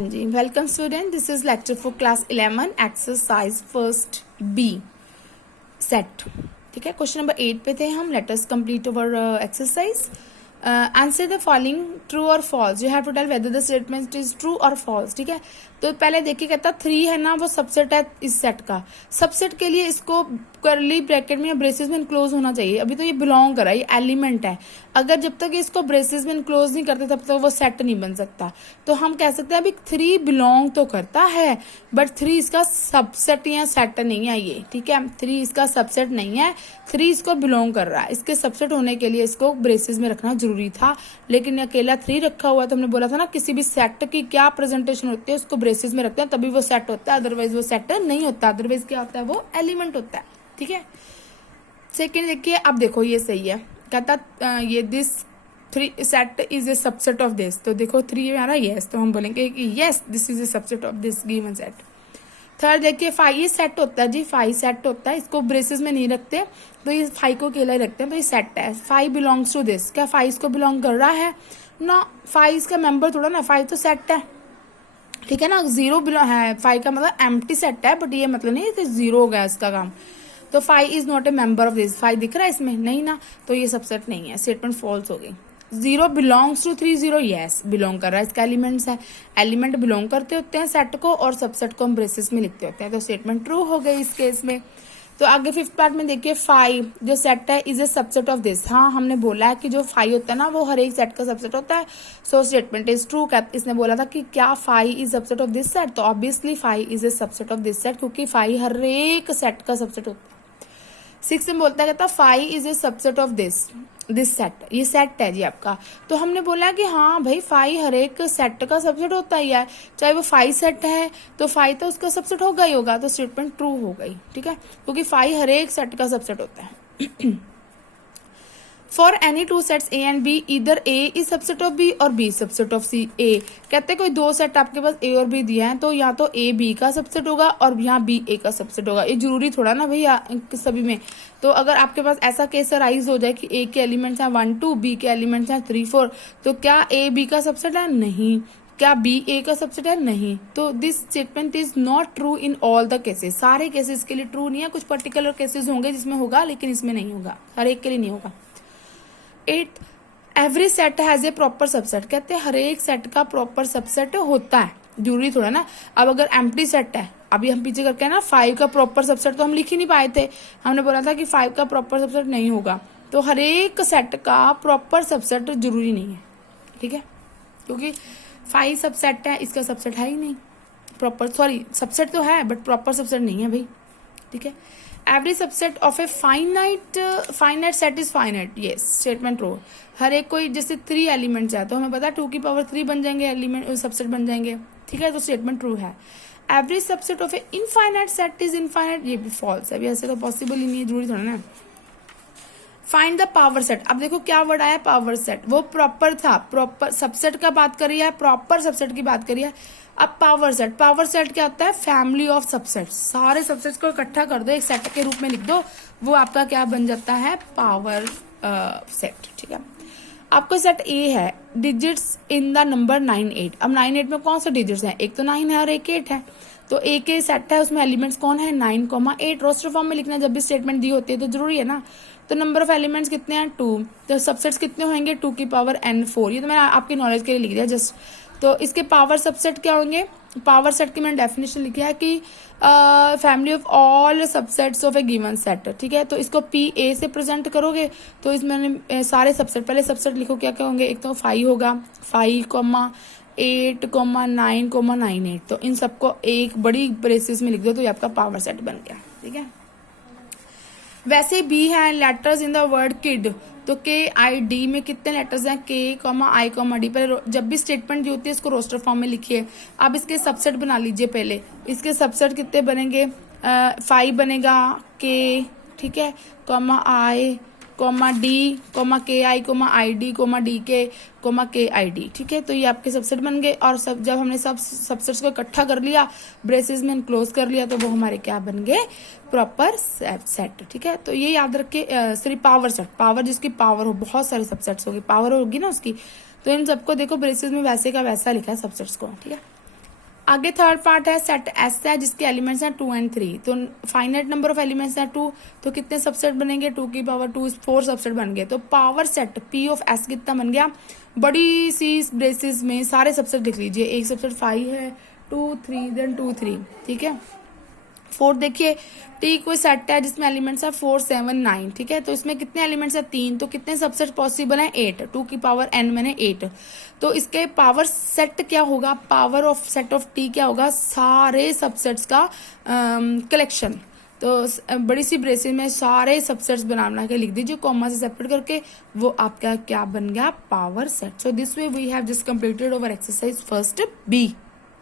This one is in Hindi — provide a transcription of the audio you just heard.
Ji welcome student, this is lecture for class 11 exercise first B set. ठीक है, क्वेश्चन नंबर 8 पे थे हम। Let us complete our exercise. Answer the following true और false. You have to tell whether the statement is true और फॉल्स। ठीक है, तो पहले देखिए कहता 3 है ना, वो सबसेट है इस सेट का। सबसेट के लिए इसको करली ब्रैकेट में या ब्रेसेस में इनक्लोज होना चाहिए। अभी तो ये बिलोंग कर रहा है, ये एलिमेंट है। अगर जब तक इसको ब्रेसेस में इनक्लोज नहीं करते तब तक वो सेट नहीं बन सकता। तो हम कह सकते हैं अभी 3 बिलोंग तो करता है, बट 3 इसका सबसेट या सेट नहीं है ये। ठीक है, 3 इसका सबसेट नहीं है, 3 इसको बिलोंग कर रहा है। इसके सबसेट होने के लिए इसको ब्रेसेस में रखना जरूरी था, लेकिन अकेला 3 रखा हुआ है। तो हमने बोला था ना, किसी भी सेट की क्या प्रेजेंटेशन होती है उसको ब्रेसेस में रखते हैं तभी वो सेट होता है, अदरवाइज वो सेट नहीं होता। अदरवाइज क्या होता है, वो एलिमेंट होता है। ठीक है, सेकेंड देखिए, अब देखो ये सही है। कहता ये this 3 set is a subset of this. तो देखो 3 में आ रहा है यस, तो हम बोलेंगे कि yes this is a subset of this given set. Third देखिए 5 ये सेट होता है जी, 5 सेट होता है। इसको ब्रेसेस में नहीं रखते, तो ये 5 को अकेला ही रखते हैं, तो ये सेट है। 5 बिलोंग्स टू दिस। क्या 5 इसको बिलोंग कर रहा है ना? 5 इसका मेंबर थोड़ा ना, 5 तो सेट है। ठीक है ना, 0 बिलोंग है। 5 का मतलब एम्प्टी सेट है, बट ये मतलब नहीं कि 0 हो गया इसका काम। तो 5 is not a member of this. 5 दिख रहा है इसमें नहीं ना, तो ये सबसेट नहीं है। स्टेटमेंट फॉल्स हो गई। 0 बिलोंग्स टू 3, 0 यस बिलोंग कर रहा है, इसका एलिमेंट्स है। एलिमेंट बिलोंग करते होते हैं सेट को, और सबसेट को हम ब्रेसेस में लिखते होते हैं, तो स्टेटमेंट ट्रू हो गई इस केस में। तो आगे 5th पार्ट में देखिए 5 जो सेट है is a subset of this. हाँ, हमने बोला है कि जो 5 होता है ना वो हर एक सेट का सबसेट होता है। So statement is true. इसने बोला था कि क्या 5 is subset of this set, तो obviously 5 is a subset of this set, क्योंकि 5 हर एक सेट का सबसेट होता है। 6 में बोलता है, कहता 5 is a subset of this set. ये सेट है जी आपका। तो हमने बोला कि हाँ भाई 5 हर एक सेट का सबसेट होता ही है, चाहे वो 5 सेट है तो 5 तो उसका सबसेट होगा ही होगा। तो स्टेटमेंट ट्रू हो गई। ठीक है, क्योंकि 5 हर एक सेट का सबसेट होता है। For any 2 sets A and B, इधर A is subset of B और B subset of C. A कहते हैं कोई 2 सेट आपके पास ए और बी दिया है, तो या तो ए बी का सबसेट होगा और यहाँ बी ए का सबसेट होगा। ये जरूरी थोड़ा ना भैया सभी में। तो अगर आपके पास ऐसा केस राइज हो जाए कि ए के एलिमेंट्स हैं 1 2, बी के एलिमेंट्स हैं 3 4, तो क्या ए बी का सबसेट है? नहीं। क्या बी ए का सबसेट है? नहीं। तो this statement is not true in all the cases. सारे केसेस के लिए ट्रू नहीं है, कुछ पर्टिकुलर केसेस होंगे जिसमें होगा, लेकिन इसमें नहीं होगा, हर एक के लिए नहीं होगा। 8 every set has a proper subset. कहते हैं हर एक सेट का प्रॉपर सबसेट होता है, जरूरी थोड़ा ना। अब अगर एम्प्टी सेट है, अभी हम पीछे करके ना 5 का प्रॉपर सबसेट तो हम लिख ही नहीं पाए थे। हमने बोला था कि 5 का प्रॉपर सबसेट नहीं होगा, तो हर एक सेट का प्रॉपर सबसेट जरूरी नहीं है। ठीक है, क्योंकि 5 सबसेट है, इसका सबसेट है ही नहीं प्रॉपर। सॉरी, सबसेट तो है बट प्रॉपर सबसेट नहीं है भाई। ठीक है, every subset of a finite set is finite. Yes, statement true. हर एक कोई जैसे 3 एलिमेंट्स है तो हमें पता है 2 की पावर 3 बन जाएंगे, एलिमेंट सबसेट बन जाएंगे। ठीक है, तो स्टेटमेंट ट्रू है। Every subset of A infinite set is infinite. ये भी फॉल्स है, अभी ऐसे तो पॉसिबल ही नहीं है, जरूरी थोड़ा ना। Find the power set. अब देखो क्या वर्ड आया, पावर सेट। वो प्रॉपर था, प्रॉपर सबसेट का बात करी है, प्रॉपर सबसेट की बात करी है। अब पावर सेट, पावर सेट क्या होता है? Family of subsets. सारे सबसेट्स को इकट्ठा कर दो, एक सेट के रूप में लिख दो, वो आपका क्या बन जाता है? Power set. ठीक है, आपको सेट ए है, डिजिट्स इन द नंबर 9 8। अब 9 8 में कौन से डिजिट्स हैं? एक तो 9 है और एक 8 है। तो ए के सेट है, उसमें एलिमेंट्स कौन है? 9 8। रोस्टर फॉर्म में लिखना, जब भी स्टेटमेंट दी होती है तो जरूरी है ना। तो नंबर ऑफ एलिमेंट्स कितने हैं? 2। तो सबसेट्स कितने होंगे? 2 की पावर n 4। ये तो मैंने आपकी नॉलेज के लिए लिख दिया जस्ट। तो इसके पावर सबसेट क्या होंगे? पावर सेट की मैंने डेफिनेशन लिखी है कि family of all subsets of A given set. ठीक है, तो इसको पी ए से प्रेजेंट करोगे तो इसमें सारे सबसेट, पहले सबसेट लिखो क्या क्या होंगे। एक तो 5 होगा, 5 8 9 9 8। तो इन सबको एक बड़ी ब्रेसेस में लिख दो, तो ये आपका पावर सेट बन गया। ठीक है, वैसे भी है letters in the word kid. तो के आई डी में कितने लेटर्स हैं? के आई डी। पर जब भी स्टेटमेंट जो होती है इसको रोस्टर फॉर्म में लिखिए। अब इसके सबसेट बना लीजिए पहले। इसके सबसेट कितने बनेंगे? 5 बनेगा के, ठीक है, आई डी, के आई डी, डी के आई डी। ठीक है, तो ये आपके सबसेट बन गए। और सब जब हमने सब सबसेट्स को इकट्ठा कर लिया, ब्रेसेस में क्लोज कर लिया, तो वो हमारे क्या बन गए? Proper set. ठीक है, तो ये याद रखे। सिर्फ पावर सेट, पावर जिसकी पावर हो, बहुत सारे सबसेट्स होगी, पावर होगी ना उसकी, तो इन सबको देखो ब्रेसेस में वैसे का वैसा लिखा है सबसेट्स को। ठीक है, आगे थर्ड पार्ट है सेट एस है जिसके एलिमेंट्स हैं 2 एंड 3। तो फाइनाइट नंबर ऑफ एलिमेंट्स हैं 2, तो कितने सबसेट बनेंगे 2 की पावर 2 4 सबसेट बन गए। तो power set P of S कितना बन गया, बड़ी सी ब्रेसिस में सारे सबसेट लिख लीजिए। एक सबसेट 5 है, 2 3 देन 2 3, ठीक है। फोर्थ देखिए टी कोई सेट है जिसमें एलिमेंट्स है 4 7 9, ठीक है। तो इसमें कितने एलिमेंट्स है 3, तो कितने सबसेट पॉसिबल है 8, 2 की पावर n मैंने 8। तो इसके पावर सेट क्या होगा, power of set of T क्या होगा, सारे सबसेट्स का कलेक्शन। तो बड़ी सी ब्रेसिस में सारे सबसेट्स बना के लिख दीजिए कॉमा से सेपरेट करके, वो आपका क्या बन गया power set. So this way we have just completed over exercise first B.